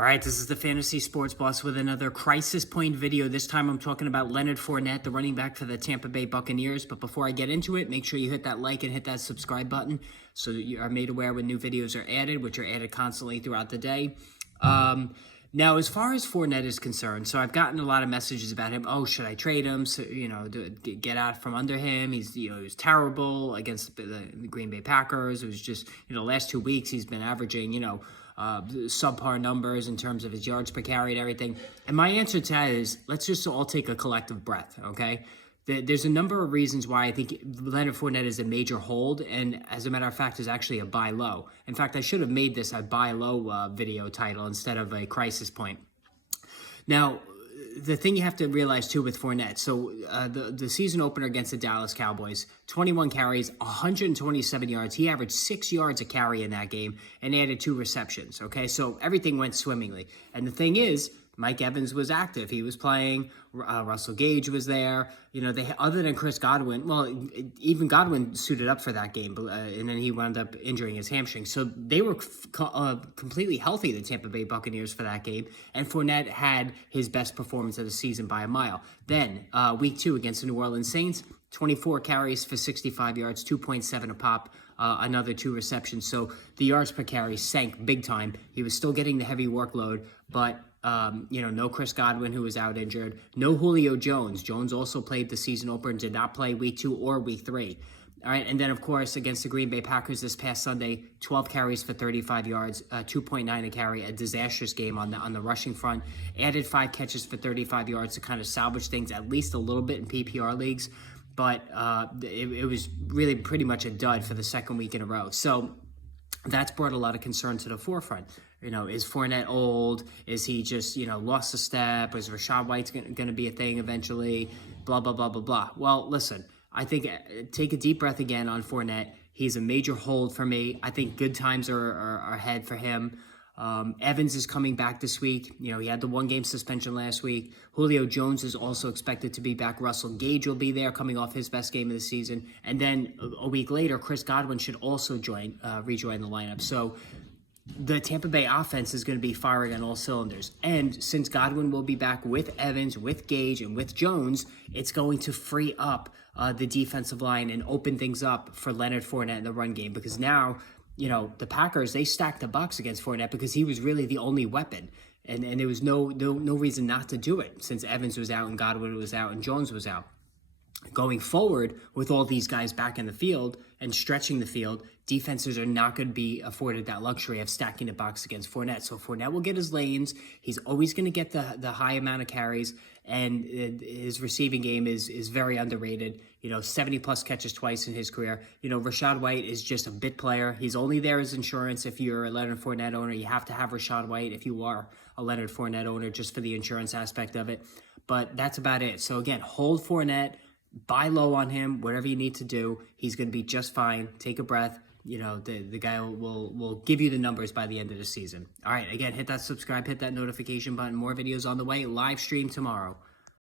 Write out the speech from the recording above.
All right, this is the Fantasy Sports Boss with another crisis point video. This time I'm talking about Leonard Fournette, the running back for the Tampa Bay Buccaneers. But before I get into it, make sure you hit that like and hit that subscribe button so that you are made aware when new videos are added, which are added constantly throughout the day. Now, as far as Fournette is concerned, so I've gotten a lot of messages about him. Oh, should I trade him? So, get out from under him. He was terrible against the Green Bay Packers. It was just, the last 2 weeks he's been averaging, subpar numbers in terms of his yards per carry and everything. And my answer to that is, let's just all take a collective breath, okay? There's a number of reasons why I think Leonard Fournette is a major hold, and as a matter of fact, is actually a buy low. In fact, I should have made this a buy low video title instead of a crisis point. Now, the thing you have to realize too with Fournette, so the season opener against the Dallas Cowboys, 21 carries, 127 yards. He averaged 6 yards a carry in that game and added 2 receptions, okay? So everything went swimmingly. And the thing is, Mike Evans was active. He was playing. Russell Gage was there. Other than Chris Godwin, well, even Godwin suited up for that game, and then he wound up injuring his hamstring. So they were completely healthy, the Tampa Bay Buccaneers, for that game. And Fournette had his best performance of the season by a mile. Then, week 2 against the New Orleans Saints, 24 carries for 65 yards, 2.7 a pop. Another 2 receptions. So the yards per carry sank big time. He was still getting the heavy workload, but no Chris Godwin, who was out injured. No Julio Jones. Jones also played the season opener and did not play week 2 or week 3. All right, and then, of course, against the Green Bay Packers this past Sunday, 12 carries for 35 yards, 2.9 a carry, a disastrous game on the rushing front. Added 5 catches for 35 yards to kind of salvage things at least a little bit in PPR leagues. But it was really pretty much a dud for the second week in a row. So that's brought a lot of concern to the forefront. Is Fournette old? Is he just, lost a step? Is Rachaad White going to be a thing eventually? Blah, blah, blah, blah, blah. Well, listen, I think take a deep breath again on Fournette. He's a major hold for me. I think good times are ahead for him. Evans is coming back this week. He had the 1-game suspension last week. Julio Jones is also expected to be back. Russell Gage will be there, coming off his best game of the season. And then a week later, Chris Godwin should also rejoin the lineup. So the Tampa Bay offense is going to be firing on all cylinders. And since Godwin will be back with Evans, with Gage, and with Jones, it's going to free up the defensive line and open things up for Leonard Fournette in the run game. Because now, the Packers, they stacked the box against Fournette because he was really the only weapon. And there was no reason not to do it since Evans was out and Godwin was out and Jones was out. Going forward, with all these guys back in the field and stretching the field, defenses are not going to be afforded that luxury of stacking the box against Fournette. So Fournette will get his lanes. He's always going to get the high amount of carries, and his receiving game is very underrated. 70-plus catches twice in his career. Rachaad White is just a bit player. He's only there as insurance. If you're a Leonard Fournette owner, you have to have Rachaad White if you are a Leonard Fournette owner, just for the insurance aspect of it. But that's about it. So again, hold Fournette. Buy low on him, whatever you need to do. He's going to be just fine. Take a breath. The guy will give you the numbers by the end of the season. All right, again, hit that subscribe, hit that notification button. More videos on the way. Live stream tomorrow.